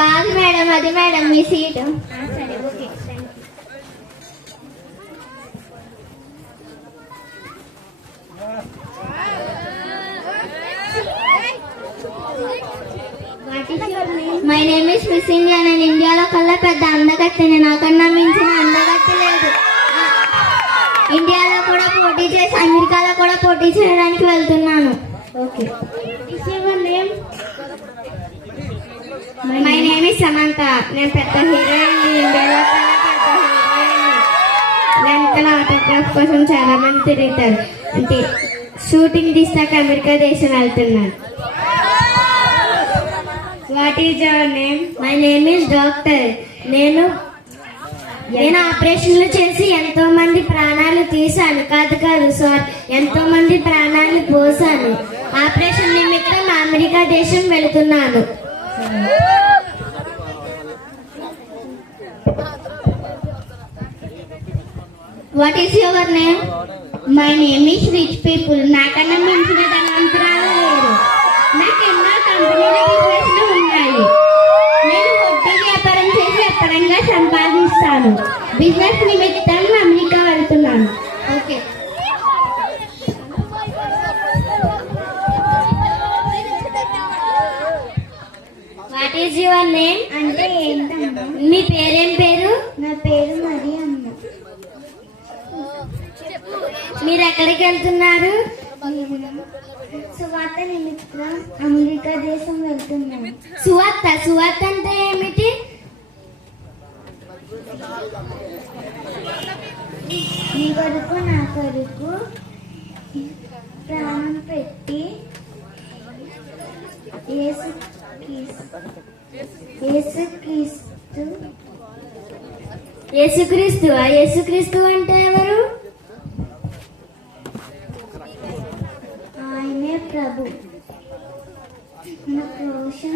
కాదు మేడం అది madam me seat. My name is miss India నేను ఇండియాలో కల్లా పెద్ద అందగత్తెని. నాకన్నా మించిన అందగత్తె లేదు. ఇండియాలో కూడా పోటీ చేసి అమెరికాలో కూడా పోటీ చేయడానికి వెళ్తున్నాను. Okay. My name is Samantha నేను పెద్ద హీరోయిన్. ఇండియాలో పెద్ద హీరోయిన్. వెనకాల ఆటోగ్రాఫ్ కోసం చాలా మంది తిరుగుతారు. అంటే షూటింగ్ తీస్తాక అమెరికా దేశం వెళ్తున్నాను what is your name my name is doctor నేను నేను ఆపరేషన్లు చేసి ఎంతో మంది ప్రాణాలు తీశాను. కాదు కాదు సార్. ఎంతో మంది ప్రాణాలు పోసాను ఆపరేషన్ నిమిత్తం అమెరికా దేశం వెళుతున్నాను. What is your name my name is rich people నాకన్నా మించిన ధనవంతరాలు లేరు. నాకు ఎన్నో కంపెనీల బిజినెస్లు ఉన్నాయి. నేను వడ్డీ వ్యాపారం చేసి ఎప్పటిగా సంపాదిస్తాను. బిజినెస్ నిమిత్తం అమెరికా వెళ్తున్నాను. Okay what is your name అంటే మీ పేరేం పేరు? నా పేరు మరి అమ్మ. మీరు ఎక్కడికి వెళ్తున్నారు? సువార్త నిమిత్తం అమెరికా దేశం వెళ్తున్నాను సువార్త సువార్త అంటే ఏమిటి? నీ కొరకు నా కొరకు ప్రాణం పెట్టి యేసు క్రీస్తు యేసుక్రీస్తు. ఆ యేసుక్రీస్తు అంటే ఎవరు? ఆయనే ప్రభు. మన కోసం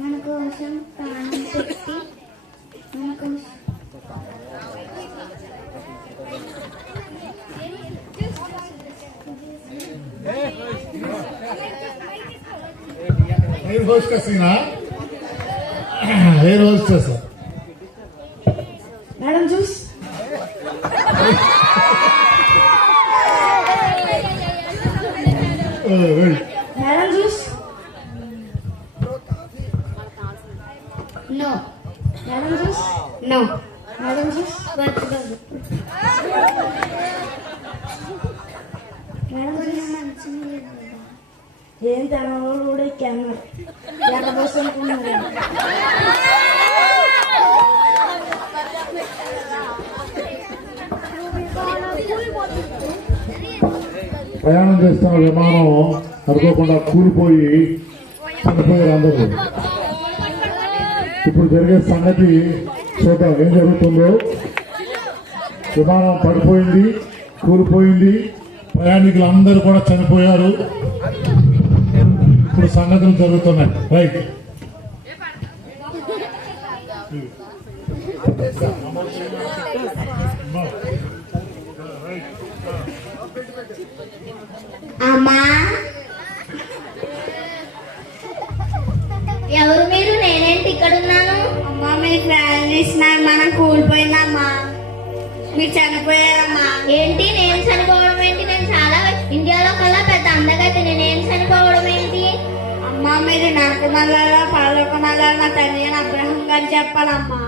మన కోసం ప్రాణం పెట్టి మన కోసం ఎయిర్ హోస్టెస్ ఈయన air hostess madam choose. Well madam choose no madam choose no madam choose madam choose మంచిగా లేదు ఏం తెలవాడు కూడా ఎక్కాను ఎక్కడ బస్సు అనుకున్నారు ప్రయాణం చేస్తున్న విమానం అనుకోకుండా కూలిపోయి చనిపోయారు అందరూ. ఇప్పుడు జరిగే సంగతి చూద్దాం. ఏం జరుగుతుందో? విమానం పడిపోయింది కూలిపోయింది. ప్రయాణికులు అందరూ కూడా చనిపోయారు. ఇప్పుడు సంగతులు జరుగుతున్నాయి. రైట్ అమ్మా. ఎవరు మీరు? నేనేంటి ఇక్కడ ఉన్నాను? అమ్మా మీరు ప్రయాణం చేసినారు మనం కూలిపోయిందమ్మా. మీరు చనిపోయారమ్మా. ఏంటి? నేను చనిపోవడం పరలోక మళ్ళా నా తండ్రి అని అబ్రహం గారు చెప్పాలమ్మా.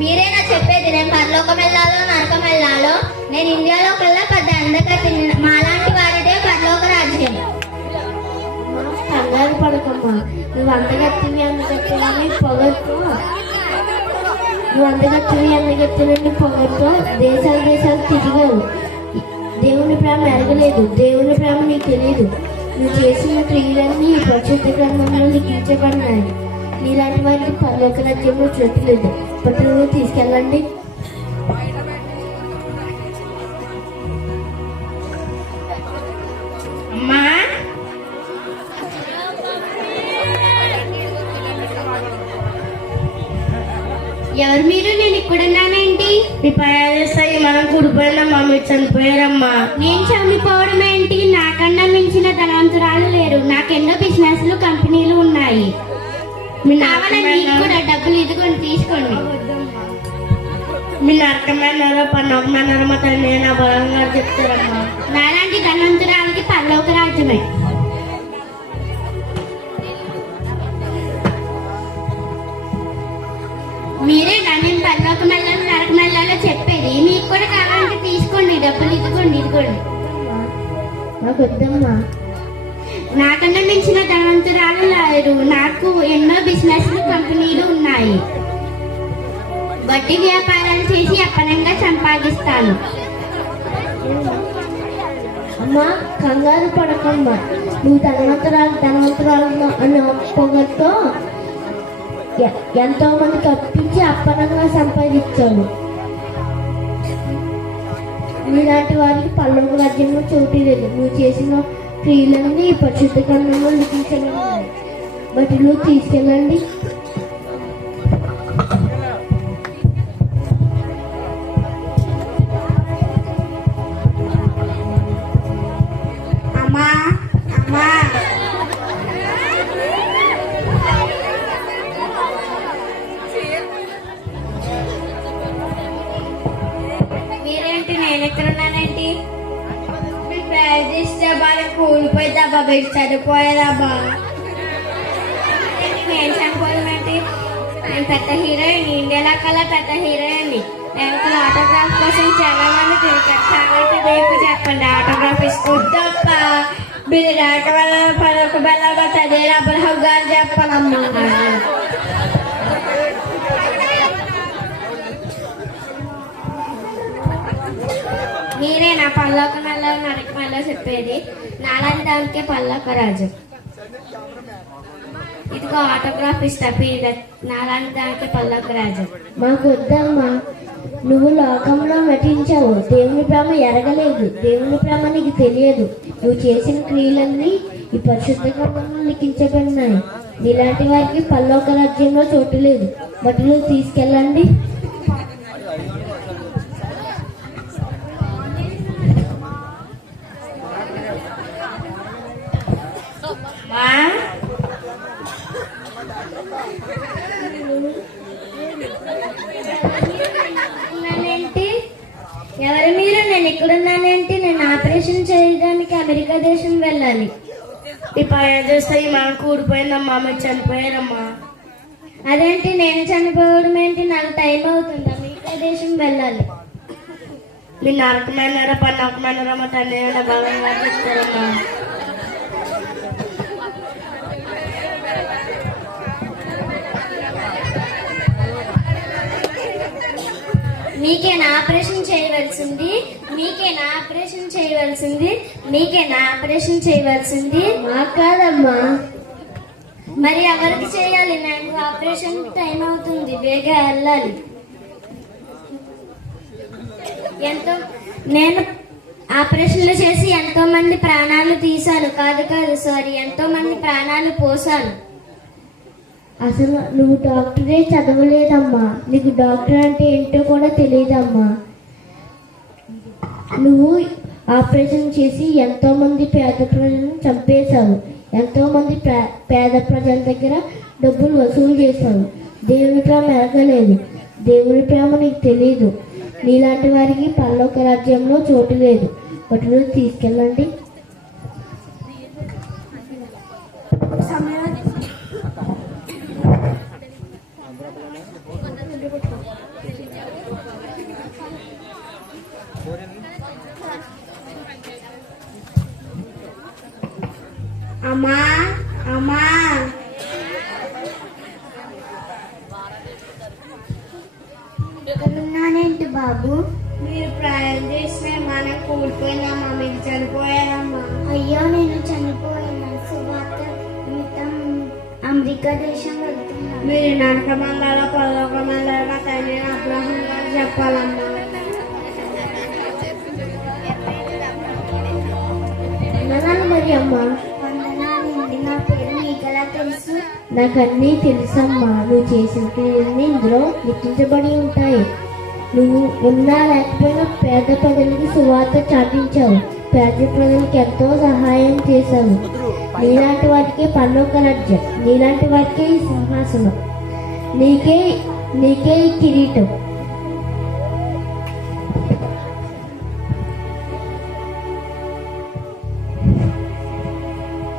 మీరేనా చెప్పేది నేను పరలోకం వెళ్ళాలో నరకం వెళ్ళాలో? నేను ఇండియాలో కల్లా పెద్ద అందగతి మాలాంటి వారిదే పరలోక రాజ్యం. కంగారు పడకమ్మా. నువ్వు అందగత్తివి అందగత్తివి పొగట్టు నువ్వు అందగత్తివి అందగత్తివి పొగట్టు దేశాలు దేశాలు తిరిగావు. దేవుని ప్రేమ ఎరగలేదు. దేవుని ప్రేమ నీకు తెలియదు నువ్వు చేసిన క్రియలన్నీ పరిశుద్ధ గ్రంథంలో లిఖించబడినాయి నీలాంటి వారికి పర్లోక రాజ్యంలో చోటు లేదు తీసుకెళ్ళండి. అమ్మా. ఎవరు మీరు? నేను ఇప్పుడన్నా మీ ప్రయాణిస్తాయి మనం కూడిపోయినమ్మా మీరు చనిపోయారమ్మా. నేను చనిపోవడం ఏంటి? నాకన్నా మించిన ధనవంతురాలు లేరు. నాకెన్నో బిజినెస్లు కంపెనీలు ఉన్నాయి. మీ కావాలని మీకు కూడా డబ్బులు ఇదిగోండి తీసుకోండి. మీ నరకమైనారో పన్నొకమైనారో మా తల్లి నా బలం గారు చెప్తారమ్మా. నాలాంటి ధనవంతురాలకి నాకు వద్దమ్మా నాకన్నా మించిన ధనవంతురాలు లేరు. నాకు ఎన్నో బిజినెస్లు కంపెనీలు ఉన్నాయి. వడ్డీ వ్యాపారాలు చేసి అప్పనంగా సంపాదిస్తాను. అమ్మా కంగారు పడకమ్మా. నువ్వు ధనవంతరాలు ధనవంతరాలు అనే పొగతో ఎంతో మందికి అప్పించి అప్పనంగా సంపాదించావు. మీలాంటి వారికి పల్లొక రాజ్యంలో చోటు లేదు. నువ్వు చేసిన క్రియలన్నీ ఈ పరిశుద్ధ గ్రంథంలో లిఖించగలరు వాటిలో తీసుకెళ్ళండి. అమ్మా కూలిపోయి పెట్టి చనిపోయారబ్బా నేను చనిపోవడం నేను పెద్ద హీరోయిన్ ఇండియాలో కల్లా పెద్ద హీరోయిన్. నేను ఆటోగ్రాఫ్ కోసం చాలా మంది కావాలంటే రేపు చెప్పండి. ఆటోగ్రాఫ్ ఇస్తుందప్ప మీరు రాట వల్ల పదొక బెల్లగా చదివే అబ్రహం గారు చెప్పాలమ్మా. మీరే నా పల్లోక నెల నరక నెల చెప్పేది. నాలాంటి దానికే పల్లోక రాజు ఇదిగో ఆటోగ్రాఫ్ ఇస్తా పీడ. నాలాంటి దానికే పల్లోక రాజు మాకు వద్దమ్మా నువ్వు లోకంలో నటించావు. దేవుని ప్రేమ ఎరగలేదు. దేవుని ప్రేమ నీకు తెలియదు. నువ్వు చేసిన క్రియలన్నీ ఈ పరిశుద్ధ గ్రంథంలో లిఖించబడినాయి. ఇలాంటి వారికి పల్లోక రాజ్యంలో చోటు లేదు. బట్టలు తీసుకెళ్ళండి మా ఉన్నానేంటి? ఎవరు మీరు? నేను ఇక్కడున్నానేంటి? నేను ఆపరేషన్ చేయడానికి అమెరికా దేశం వెళ్ళాలి. ఈ పైన చూస్తే మనం కూడిపోయిందమ్మా మీరు చనిపోయారమ్మా. అదేంటి? నేను చనిపోవడం ఏంటి? నాకు టైం అవుతుంది. అమెరికా దేశం వెళ్ళాలి. మీ నరకమైనారా? పన్నకమైనారా మా తండ్రి బలంగా చెప్తారమ్మా మీకేనా ఆపరేషన్ చేయవలసింది? మీకేనా ఆపరేషన్ చేయవలసింది? మీకేనా ఆపరేషన్ చేయవలసింది? మాకు కాదమ్మా. మరి ఎవరికి చేయాలి నాకు ఆపరేషన్ టైం అవుతుంది బేగా వెళ్ళాలి. ఎంతో నేను ఆపరేషన్లు చేసి ఎంతో మంది ప్రాణాలు తీశాను. కాదు కాదు సారీ ఎంతో మంది ప్రాణాలు పోసాను అసలు నువ్వు డాక్టరే చదవలేదమ్మా. నీకు డాక్టర్ అంటే ఏంటో కూడా తెలియదమ్మా నువ్వు ఆపరేషన్ చేసి ఎంతో మంది పేద ప్రజలను చంపేశావు. ఎంతో మంది పే- పేద ప్రజల దగ్గర డబ్బులు వసూలు చేశావు. దేవుని ప్రేమ ఎరగలేదు. దేవుని ప్రేమ నీకు తెలియదు నీలాంటి వారికి పల్లొక రాజ్యంలో చోటు లేదు. ఒకటి తీసుకెళ్ళండి. అమ్మా అమ్మా. ఉన్నానేంటి బాబు? మీరు ప్రయాణం చేసిన మనం కూలిపోయినామా మీరు చనిపోయారమ్మా. అయ్యో నేను చనిపోయిన. సువార్త నిమిత్తం అమెరికా దేశం వెళ్తున్నాను. మీరు నరక మండల పదొక మండల మా తండ్రి అబ్రహం గారు చెప్పాలమ్మా. మరి అమ్మా? తెలుసు? నాకు అన్నీ తెలుసమ్మా. నువ్వు చేసిన క్రియలన్నీ ఇందులో లిఖించబడి ఉంటాయి. నువ్వు ఉన్నా లేకపోయినా పేద ప్రజలకి సువార్త చాటించావు. పేద ప్రజలకి ఎంతో సహాయం చేశావు. నీలాంటి వాటికి పన్నొక్క రాజ్యం నీలాంటి వాటికే ఈ సింహాసనం. నీకే నీకే ఈ కిరీటం.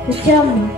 కూర్చోమ్మా